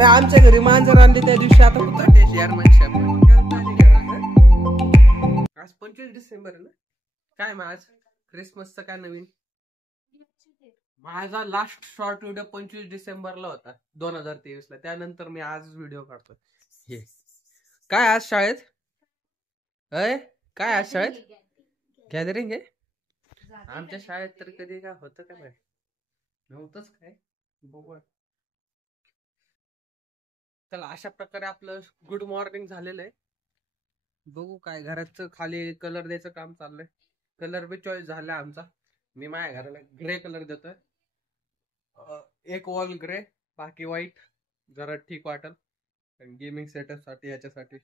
अरे आमच्या घरी मांजर आणली त्या दिवशी, आता कुठं यार माणशी आज 25 डिसेंबर आहे ना. काय मग आज क्रिसमसचं काय नवीन? माझा लास्ट शॉर्ट व्हिडिओ 25 डिसेंबरला होता 2023 ला. त्यानंतर मी आज व्हिडिओ काढतो. काय आज शाळेत काय आज शाळेत गॅदरिंग आहे? आमच्या शाळेत तर कधी काय होतं का नाही, नव्हतंच काय. बघू चला, अशा प्रकारे आपलं गुड मॉर्निंग झालेलं आहे. बघू काय घराचं खाली कलर द्यायचं काम चाललंय. कलर बी चॉईस झाला आमचा. मी माझ्या घराला ग्रे कलर देतोय. एक वॉल ग्रे, बाकी व्हाईट जरा ठीक वाटेल. गेमिंग सेटअप साठी याच्यासाठी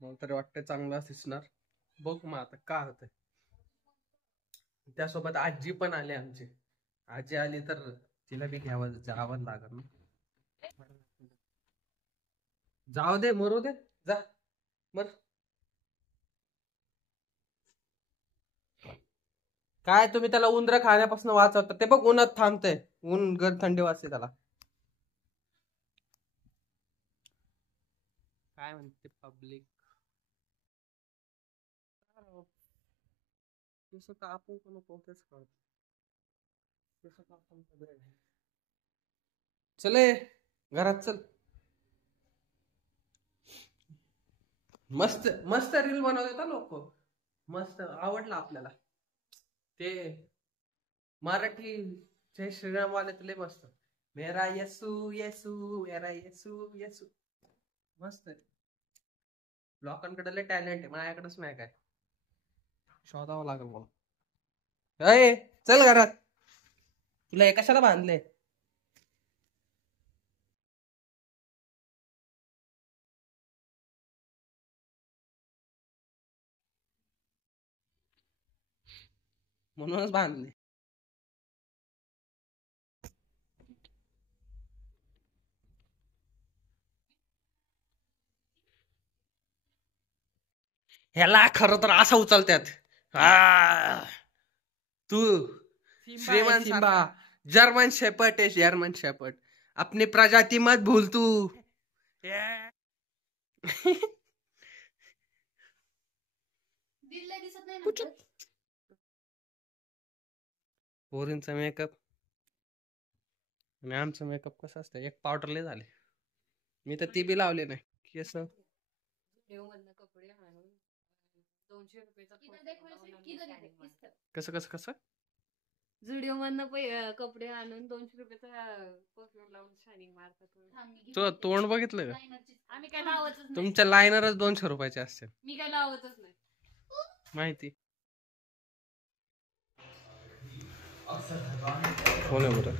मला तरी वाटतं चांगला दिसणार. बघ मग आता काय होतंय. त्यासोबत आजी पण आली आमची. आजी आली तर तिला बी घ्यावं जावं लागल ना. जाऊ दे, मरू दे, जा मर. काय तुम्ही त्याला उंदर खाण्यापासून वाचवता? ते बघ उन्हात थांबतंय, ऊन गर थंडी वाजते त्याला. काय म्हणते पब्लिक? कसं का आपण कोण पोहतेच कळत. कसं का आपण चले घरात चल. मस्त मस्त रील बनवत होता लोक. मस्त आवडलं आपल्याला. ते मराठी जय श्रीराम वाले तुले मस्त. मेरा येसू येसू मेरा येसू येसू मस्त. लोकांकडे लय टॅलेंट आहे, माझ्याकडेच नाही काय. शोधावं लागेल मला. अय चल घरात. तुला हे कशाला बांधले? म्हणूनच बांधले. ह्याला खरं तर असं उचलतात. तू श्रीमान सिम्बा जर्मन शेपर्ट है, जर्मन शेपर्ट. अपनी प्रजाति मत भूल तू. पोरींचा मेकअप आणि आमचा मेकअप कसा असतं, एक पावडरले झाले. मी तर ती बी लावले नाही केस. कसं कसं कसं जुडिओ मधनं कपडे आणून 200 रुपयाचा परफ्यूम लावून शायनिंग मारतात. तो तोंड बघितलं का? आम्ही काय लावतच नाही. तुमच्या लायनरच 200 रुपयाचे असते. मी काय लावतच नाही माहिती. कोण आहे बरं?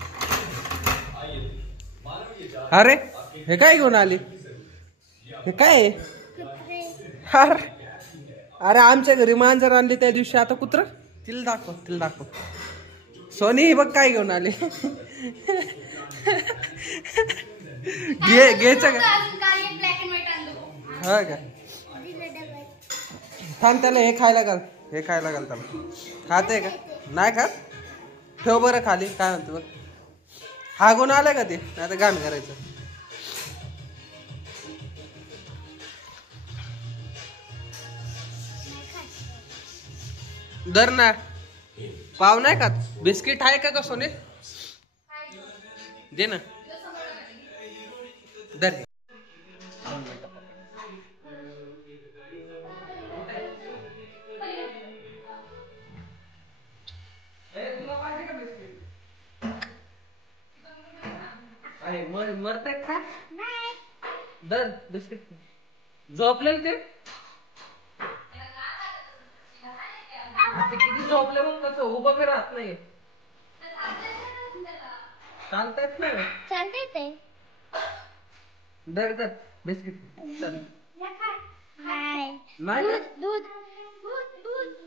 अरे हे काय घेऊन आली? हे काय? अरे आमच्या घरी मांजर आणली त्या दिवशी, आता कुत्र. तिला दाखव, तिला दाखव. सोनी ही बघ काय घेऊन आली. घ्यायचं का? हा का? थांब त्याला हे खायला घाल, हे खायला घाल त्याला. खाते का? नाही खात. ठेव बरं खाली. काय म्हणतो बघ. हागून आलं का ते? नाही तर घाण करायचं. दर ना पाव नाही खात. बिस्किट आहे का सोने? दे ना. दर. मरते का? दर बिस्किट. झोपलेलं ते किती झोपले मग. कसं उभं बी राहत नाही. चालतायत ना. चालते ते. दर दर बिस्किट. नाही दूध.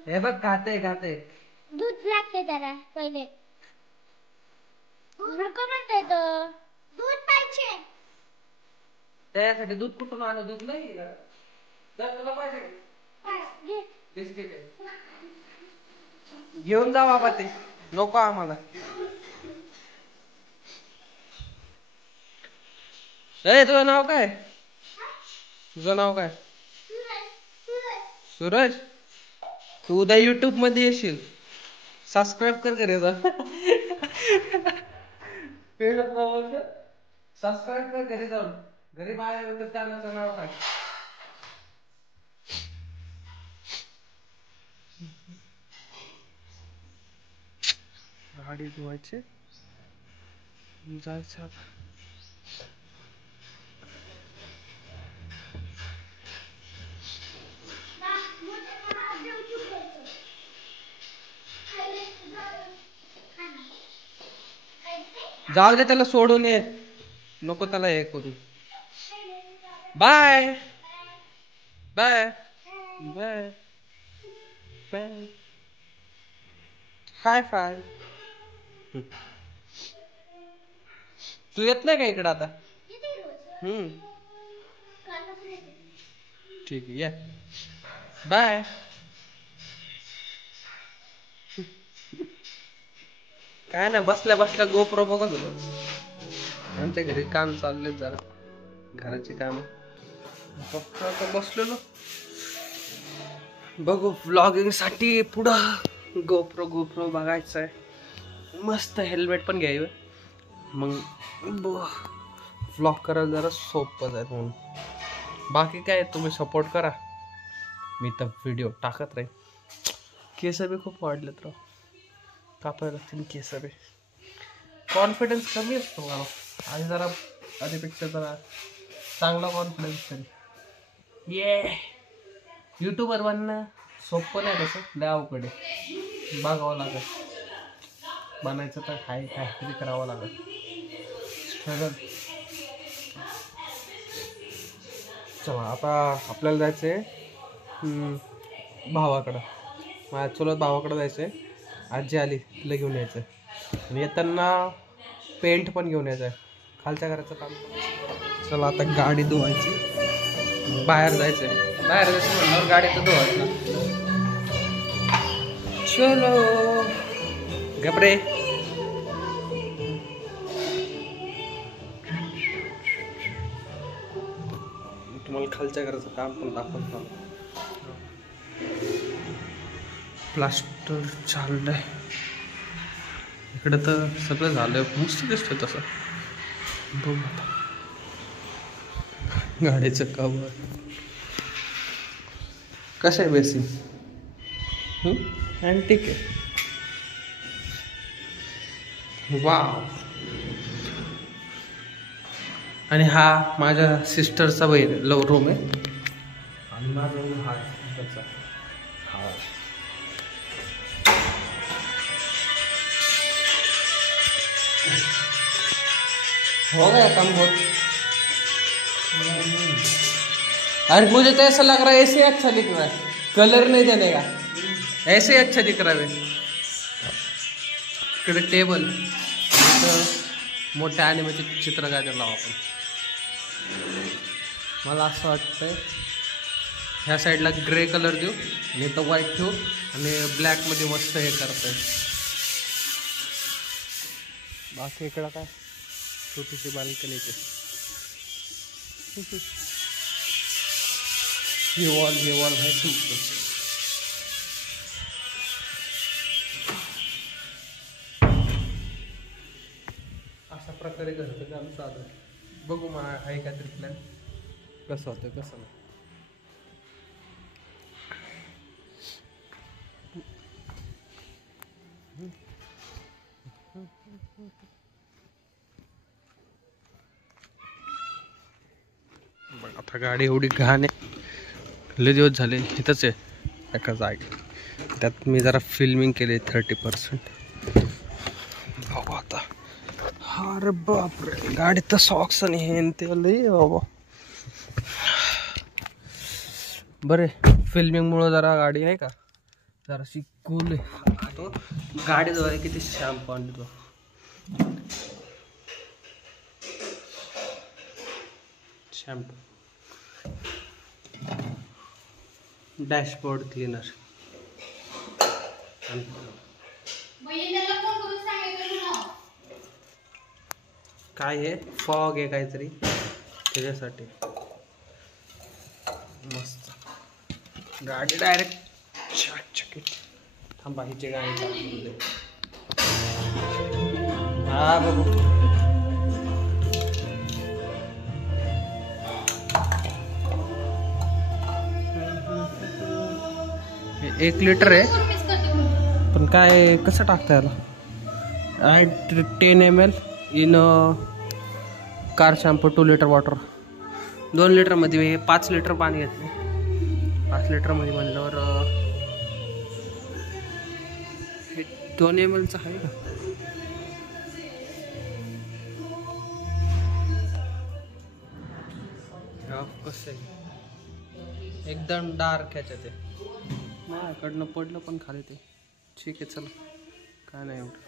हे बघ खाते खाते. दूध लागते त्याला पहिले. नको म्हणते तो. दूध पाहिजे. त्यासाठी दूध कुठून आणू? दूध नाही तुला पाहिजे बिस्किट घेऊन जा बाबा. ते नको आम्हाला. तुझं नाव काय? तुझं नाव काय? सूरज. तू उद्या युट्यूब मध्ये येशील. सबस्क्राईब कर घरी जा. सबस्क्राईब कर घरी जाऊन. घरी बाहेर त्याला नाव टाक. गाडी धुवायची जायचं. जाऊ दे त्याला सोडून ये. नको त्याला हे करू. Bye bye bye bye. Hi fi. तू येत नाही का इकडं आता? ठीक आहे, या. बाय. काय ना, बसल्या बसल्या गोप्रो बघत होतो. आमच्या घरी काम चालले जरा, घराची काम. फक्त आता बसलेलो, बघू व्लॉगिंग साठी पुढं गोप्रो बघायचंय. मस्त हेल्मेट पण घ्यायचं, मग व्लॉग करायला जरा सोपं जाईल म्हणून. बाकी काय, तुम्ही सपोर्ट करा, मी तर व्हिडिओ टाकत राहील. केस बी खूप वाढलेत राव, कापायला लागतील केस बी. कॉन्फिडन्स कमी असतो मला, आणि जरा आधीपेक्षा जरा चांगला कॉन्फिडन्स तरी. युट्यूबर बनणं सोपं नाही, तसं लय अवघड आहे, बघावं लागेल. बनायचं तर काहीतरी करावं लागेल, स्ट्रगल. चला आता आपल्याला जायचंय भावाकडं. माझ्या चुलत भावाकडं जायचंय. आजी आली, तिला घेऊन यायचंय. आणि येताना पेंट पण घेऊन यायचंय, खालच्या घराचं काम. चला आता गाडी धुवायची, बाहेर जायचंय. म्हणल्यावर गाडी तर धुवायची. चलो गपरे. तुम्हाला खालच्या घराचं काम पण दाखवतो. प्लास्टर चाललंय इकडे, तर सगळं झालंय, मस्त दिसतंय तसं. बघ आता गाडीचं कवर कसं आहे, बेसिंग अँटिक आहे. वाव. आणि हा माझ्या सिस्टरचा लव रूम आहे. आणि माझा रूम हा त्याचा. हो गया काम बहुत. अरे मुझे तो ऐसा लग रहा है ऐसे अच्छा दिख रहा है, कलर नहीं देने का, ऐसे अच्छा दिख रहा है. इकडे टेबल, मोठ्या ॲनिमेचे चित्र काय लावू आपण. मला असं वाटतंय ह्या साईडला ग्रे कलर देऊ, आणि इथं व्हाईट ठेवू, आणि ब्लॅकमध्ये मस्त हे करतंय. बाकी इकडं काय छोटीशी बाल्कनीचे. हे वॉल माहिती. अशा प्रकारे घरचं काम चालू आहे. बघू मला आहे काहीतरी प्लॅन, कसं होतं कसं नाही. बघ आता गाडी एवढी घाण आहे, लय दिवस झाले इथंच आहे एका जागी. त्यात मी जरा फिल्मिंग केली 30%. बघू आता. अरे बापरे, गाडी तर सॉक्स आणि हे ते लय बाबा. बरे फिल्मिंगमुळं जरा गाडी नाही का जराशी कूल आहे. तो गाडीद्वारे किती शॅम्पू आणतो. शॅम्पू, डॅशबोर्ड क्लीनर, काय आहे, फॉग आहे काहीतरी. त्याच्यासाठी मस्त गाडी डायरेक्ट चकचकीत. थांबा हिची गाडी चालू करू दे. हा बघू हे 1 लिटर आहे पण काय कसं टाकता याला. 10 ml in car shampoo 2 litre water. 2 लिटरमध्ये हे 5 लिटर पाणी घेतले. 5 लिटरमध्ये म्हणल्यावर हे 2 ml आहे का. कसं आहे एकदम डार्क ह्याच्यात आहे. माझ्याकडनं पडलं पण खाली ते. ठीक आहे चला काय नाही एवढं.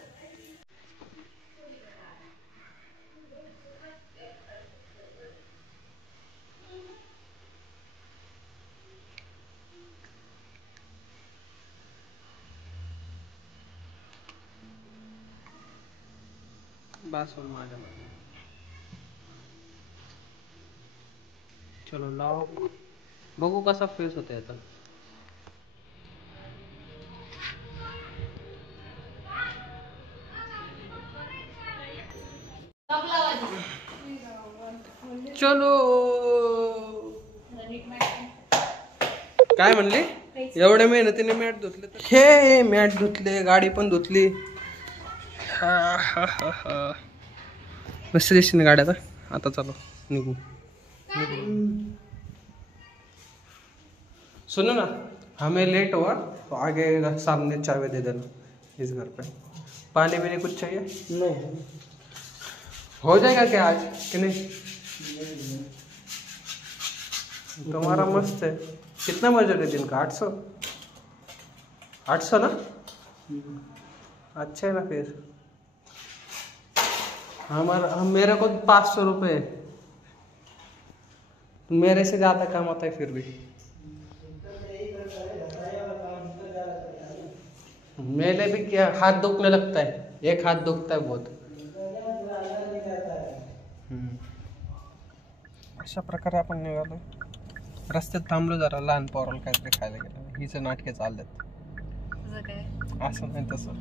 बस होऊन माझ्या चलो लाव बघू कसा फेस होता याचा. चलो काय म्हणले एवढ्या मेहनतीने मॅट धुतले तर हे मॅट धुतले गाडी पण धुतली. मस्त दिसते गाड्या आता चलो निघू. सुनो ना हमें लेट हुआ तो आगे सामने चाबी दे देना इस घर पे. पानी पीने कुछ चाहिए नहीं. हो जाएगा क्या आज कि नहीं. तुम्हारा मस्त है. कितना बजट है दिन का 800 ना. अच्छा है ना फिर. मेरे को 500 रुपये. मेरे से ज़्यादा कमाता है फिर भी. मेरे भी क्या हाथ दुखने लगता है. एक हात दुखता है बहुत. अशा प्रकारे आपण निघालो. रस्त्यात थांबलो जरा लहान पोराला काहीतरी खायला गेलं. हिचं नाटके चाललेत. असं नाही तसं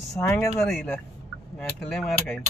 सांगा जरा हिला नाही तर लय मार खाईल.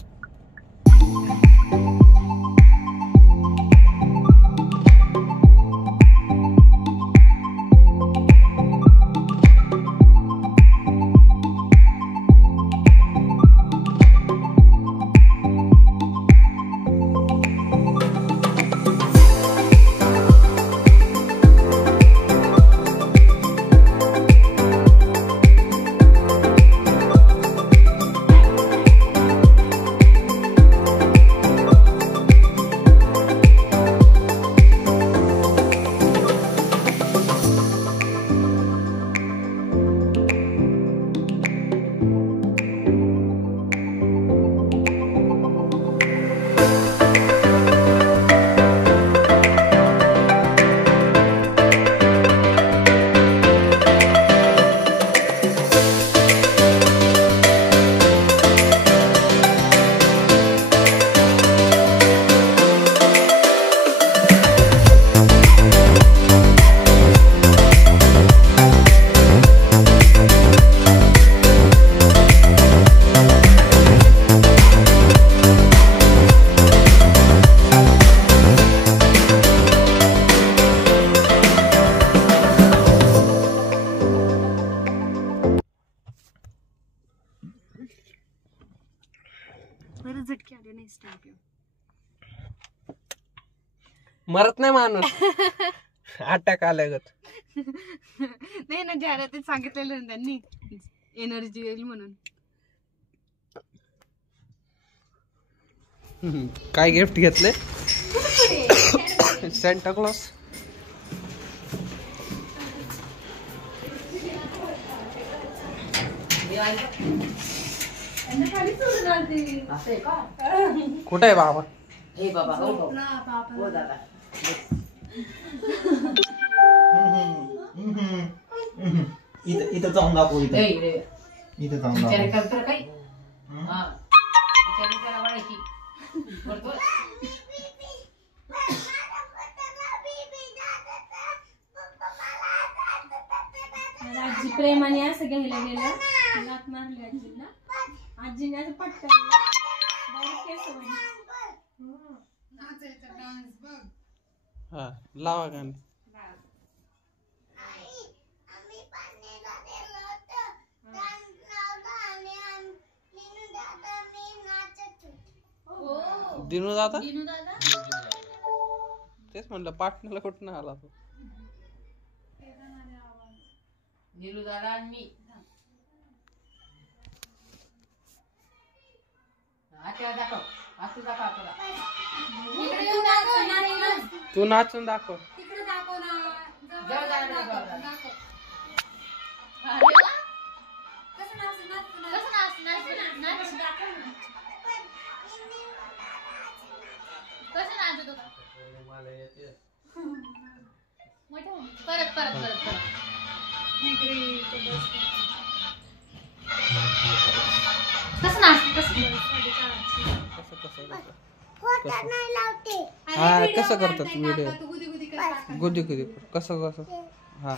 मरत नाही माणूस अटॅक आल्यागत. नाही ना जाहिरातीत सांगितलेलं ना त्यांनी एनर्जी येईल म्हणून. काय गिफ्ट घेतले. Santa Claus. कुठे आहे बाबा. हे बाबा हो दादा. इथं जाऊन दाखव. इथं जाऊन दाखव. करतो. आजी प्रेमाने असं घ्यायला गेलं, लात मारली आजीला. आजीने असं पटकन direct केस वळली. हा लावा गाणं. दिनू दादा दिनू दादा तेच म्हणलं पाटण्याला कुठं आला तो. नीलू दादा आणि मी. आता दाखव. आता दाखव आपल्याला. इकडे येऊन दाखव ना. तू नाचून दाखव. तिकडे दाखव ना. जवळ जायला दाखव. दाखव. अरे वा. कसं नाचू कसं नाच दाखव ना. कसं नाचत होता मोठ्या मम्मी. परत कसं नाच हा कसं करतात व्हिडिओ गुदी गुदी कसं हा